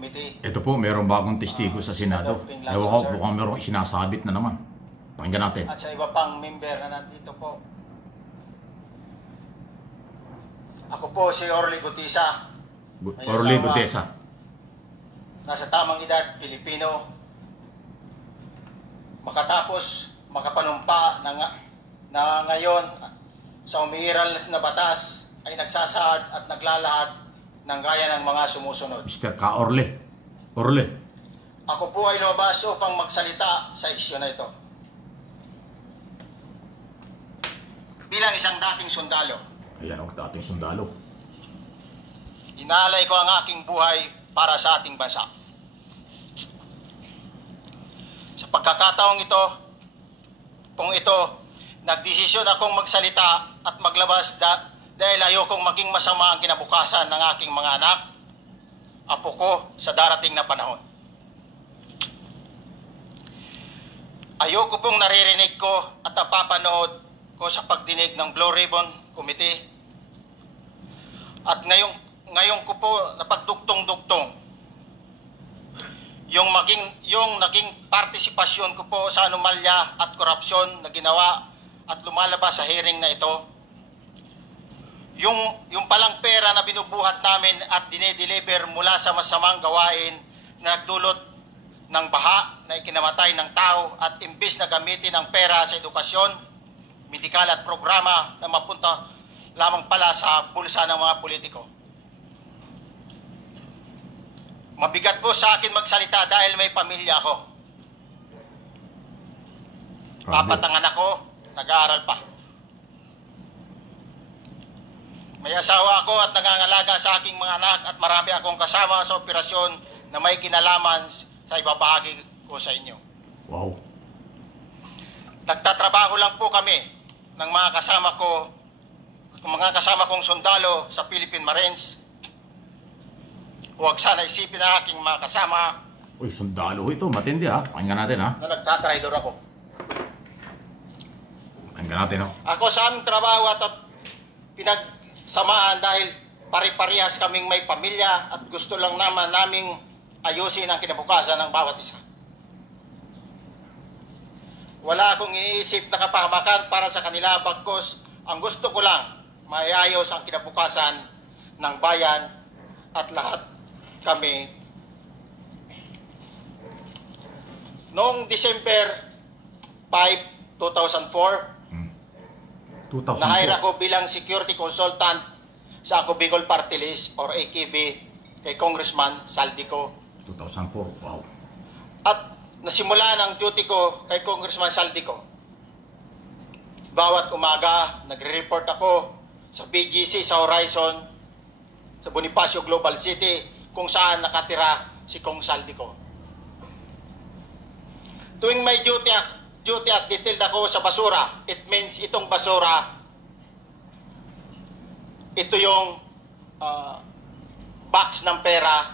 Committee. Ito po, mayroong bagong testigo sa Senado. Ewan ko, mukhang mayroong isinasabit na naman. Pakinggan natin. At sa iba pang member na nandito po. Ako po si Orly Gutesa. Orly Gutesa. Nasa tamang edad, Pilipino. Makatapos, makapanumpa na ngayon sa umiiral na batas ay nagsasaad at naglalahad ng gaya ng mga sumusunod. Mr. Ka Orly. Orly. Ako po ay lumabas upang magsalita sa isyu na ito. Bilang isang dating sundalo. Ayan ang dating sundalo. Inaalay ko ang aking buhay para sa ating bansa. Sa pagkakataong ito, nagdesisyon akong magsalita at maglabas dahil ayokong maging masama ang kinabukasan ng aking mga anak, apo ko sa darating na panahon. Ayoko pong naririnig ko at napapanood ko sa pagdinig ng Blue Ribbon Committee. At ngayon ko po napagdugtong-dugtong yung naging partisipasyon ko po sa anomalya at korupsyon na ginawa at lumalabas sa hearing na ito. Yung palang pera na binubuhat namin at dinedeliver mula sa masamang gawain na nagdulot ng baha na ikinamatay ng tao at imbis na gamitin ang pera sa edukasyon, medikal at programa na mapunta lamang pala sa bulsa ng mga politiko. Mabigat po sa akin magsalita dahil may pamilya ako. Apat ang anak ko, nag-aaral pa. May asawa ako at nangangalaga sa aking mga anak at marami akong kasama sa operasyon na may kinalaman sa ibabahagi ko sa inyo. Wow. Nagtatrabaho lang po kami ng mga kasama kong sundalo sa Philippine Marines. Huwag sana isipin na aking mga kasama. Uy, sundalo ito. Matindi ha. Pakinggan natin ha. Na nagtatraidor ako. Pakinggan natin ha. Ako sa aming trabaho at pinagsamaan dahil pare-parehas kaming may pamilya at gusto lang naman naming ayusin ang kinabukasan ng bawat isa. Wala akong iniisip na kapahamakan para sa kanila, bagkus ang gusto ko lang maayos ang kinabukasan ng bayan at lahat kami. Noong December 5, 2004, na-hire ako bilang security consultant sa Ako Bicol Party List or AKB kay Congressman Saldico. 2004, wow. At nasimula ng duty ko kay Congressman Saldico. Bawat umaga, nagre-report ako sa BGC sa Horizon, sa Bonifacio Global City, kung saan nakatira si Kong Saldico. Tuwing may duty at detailed ako sa basura, it means itong basura, ito yung box ng pera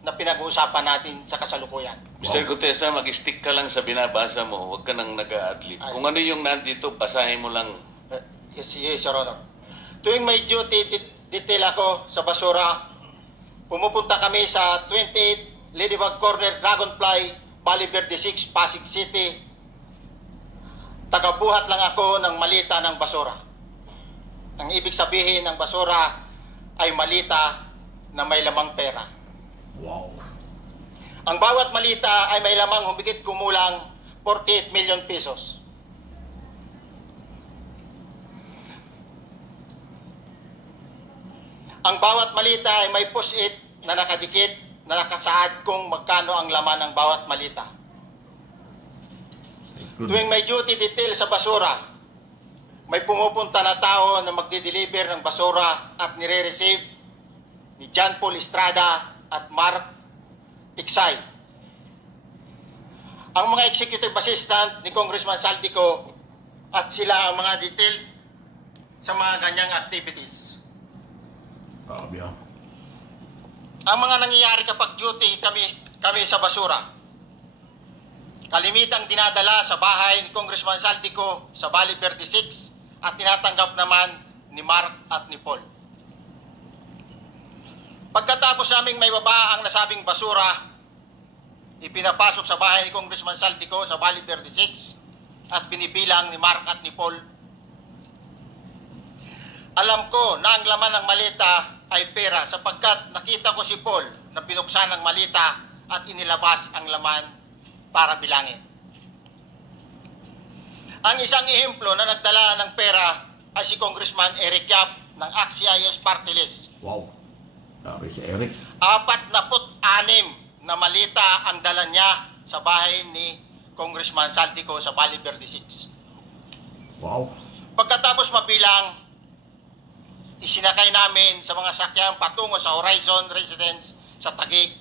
na pinag-uusapan natin sa kasalukuyan. Mr. Gutesa, mag-stick ka lang sa binabasa mo. Huwag ka nang nag-a-adlib. Kung ano yung nandito, basahin mo lang. Yes, Your Honor. Tuwing may duty detail ako sa basura, pumupunta kami sa 28 Ladybug Corner, Dragonfly, Valle Verde 6, Pasig City. Tagabuhat lang ako ng malita ng basura. Ang ibig sabihin ng basura ay malita na may lamang pera. Wow. Ang bawat malita ay may lamang humigit kumulang 48 million pesos. Ang bawat malita ay may post-it na nakadikit na nakasaad kung magkano ang laman ng bawat malita. Tuwing may duty detail sa basura, may pumupunta na tao na magdi-deliver ng basura at nire-receive ni John Paul Estrada at Mark Tiksay. Ang mga executive assistant ni Congressman Saldico at sila ang mga detail sa mga ganyang activities. Ang mga nangyayari kapag duty kami sa basura, kalimitang dinadala sa bahay ni Congressman Saldico sa Valle Verde 6 at tinatanggap naman ni Mark at ni Paul. Pagkatapos naming may baba ang nasabing basura, ipinapasok sa bahay ni Congressman Saldico sa Valley 36 at binibilang ni Mark at ni Paul. Alam ko na ang laman ng maleta ay pera sapagkat nakita ko si Paul na binuksan ang maleta at inilabas ang laman para bilangin. Ang isang ehemplo na nagdala ng pera ay si Congressman Eric Yap ng Axios Party List. Wow. Dari si Eric. 46 na malita ang dala niya sa bahay ni Congressman Saldico sa Valley 36. Wow. Pagkatapos mabilang, isinakay namin sa mga sakyan patungo sa Horizon Residence sa Taguig.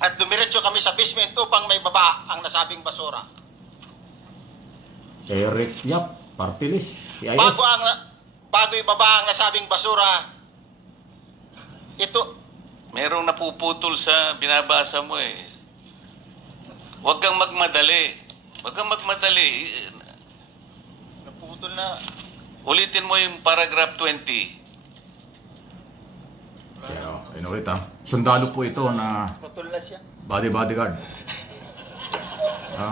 At dumiretso kami sa basement upang may baba ang nasabing basura. Eric Yap, party list. CIS. Bago ibaba ang nasabing basura, ito, Merong napuputol sa binabasa mo eh. Huwag kang magmadali. Huwag kang magmadali. naputol na, Ulitin mo yung paragraph 20. Kaya, ulit ha. Sundalo po ito na putol na siya. bodyguard. Ha?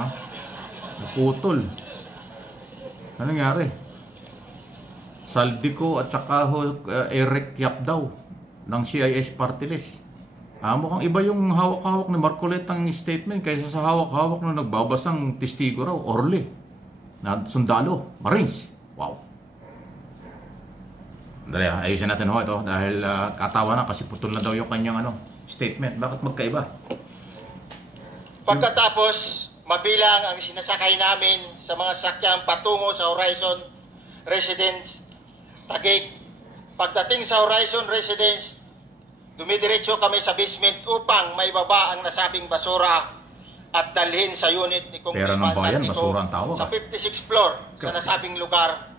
Naputol. Ano nangyari? Saldico at saka Eric Yap daw ng CIS party list. Mukhang iba yung hawak-hawak ni Marcoleta ng statement kaysa sa hawak-hawak na nagbabasang testigo raw, Orly. Na sundalo, Marines. Wow. Dali, ayusin natin ho ito dahil katawa na kasi putol na daw yung kanyang statement. Bakit magkaiba? Pagkatapos, mabilang ang sinasakay namin sa mga sakyang patungo sa Horizon Residence, Taguig. Pagdating sa Horizon Residence, dumidiretso kami sa basement upang may baba ang nasabing basura at dalhin sa unit ni Pera ng Congressman bayan, Saldico basura ang tawag. sa 56th floor sa nasabing lugar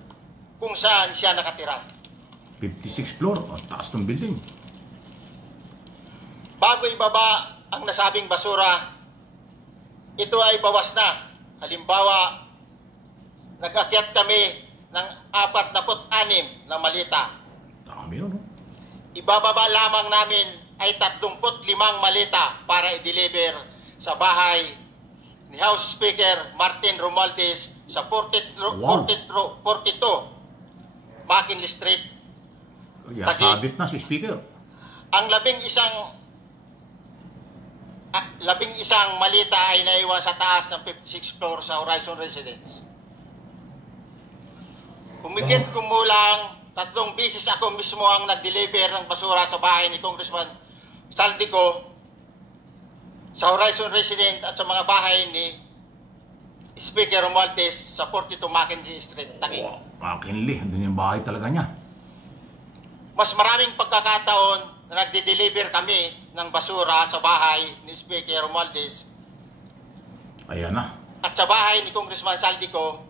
kung saan siya nakatira. 56th floor, ang taas ng building. Bago ibaba ang nasabing basura, ito ay bawas na. Halimbawa, nag-akyat kami ng 46 na malita. Dami yun, no? Ibababa lamang namin ay 35 malita para i-deliver sa bahay ni House Speaker Martin Romualdez sa 42 McKinley Street. Yeah, sabit na si Speaker. Ang labing isang malita ay naiwan sa taas ng 56th floor sa Horizon Residence. Kumikit kumulang 3 beses ako mismo ang nag-deliver ng basura sa bahay ni Congressman Saldico, sa Horizon Residence at sa mga bahay ni Speaker Romualdez sa 42 McKinley Street, Taguig. McKinley, andun yung bahay talaga niya. Mas maraming pagkakataon na nagde-deliver kami ng basura sa bahay ni Speaker Romualdez Ayan na. at sa bahay ni Congressman Saldico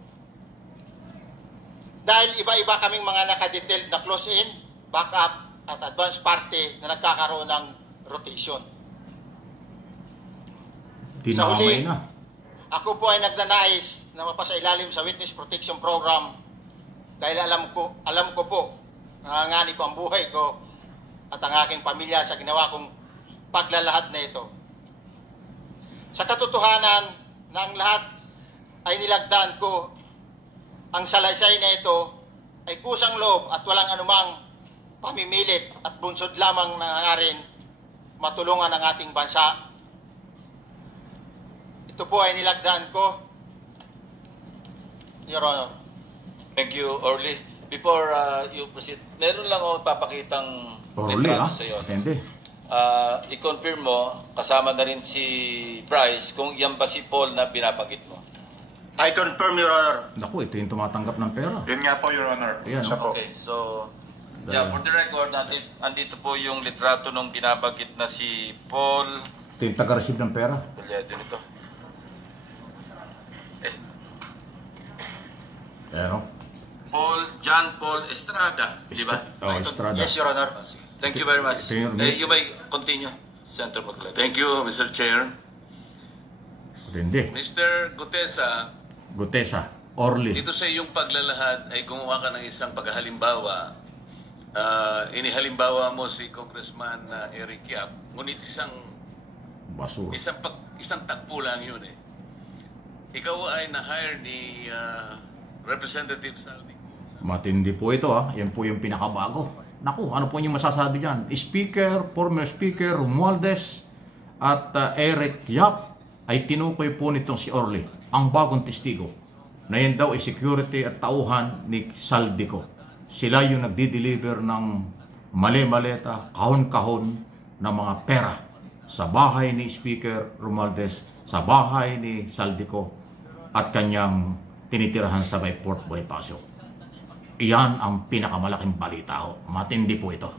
dahil iba-iba kaming mga nakadetailed na close-in, backup at advance party na nagkakaroon ng rotation. Sa huli, Tinamay na. ako po ay nagnanais na mapasailalim sa Witness Protection Program dahil alam ko po nanganganib ang buhay ko at ang aking pamilya sa ginawa kong paglalahad na ito. Sa katotohanan na ang lahat ay nilagdaan ko, ang salaysay na ito ay kusang loob at walang anumang pamimilit at bunsod lamang nangangarin matulungan ang ating bansa. Ito po ay nilagdaan ko, Your Honor. Thank you, Orly. Before you proceed, meron lang ako papakitang Orly, retrato sa iyo. Atende. I-confirm mo, kasama na rin si Bryce, kung yan ba si Paul na binabanggit mo. I confirm, Your Honor. Naku, ito yung tumatanggap ng pera. Yun nga po, Your Honor. Ayan, Siya po. Okay, so, yeah, for the record, andito po yung litrato nung binabanggit na si Paul. Ito yung taga-receive ng pera. Tulad nito. Ayan, no? John Paul Estrada, di ba? Oh, Estrada. Yes, Your Honor. Thank you very much. Ito yung- You may continue, Senator Paglet. Thank you, Mr. Chair. Atende. Mr. Gutesa, Gutesa. Orly. dito sa iyong paglalahad ay gumawa ka ng isang paghahalimbawa inihalimbawa mo si Congressman Eric Yap, ngunit Basura. isang takbo lang yun eh. Ikaw ay na-hire ni Representative Saldico. Matindi po ito Yan po yung pinakabago. Naku, ano po yung masasabi dyan? Former Speaker Romualdez at Eric Yap ay tinukoy po nitong si Orly, ang bagong testigo, na yan daw ay security at tauhan ni Saldico. Sila yung nagdi-deliver ng mali-maleta, kahon-kahon ng mga pera sa bahay ni Speaker Romualdez, sa bahay ni Saldico at kanyang tinitirahan sa may Port Bonifacio. Iyan ang pinakamalaking balita. Matindi po ito.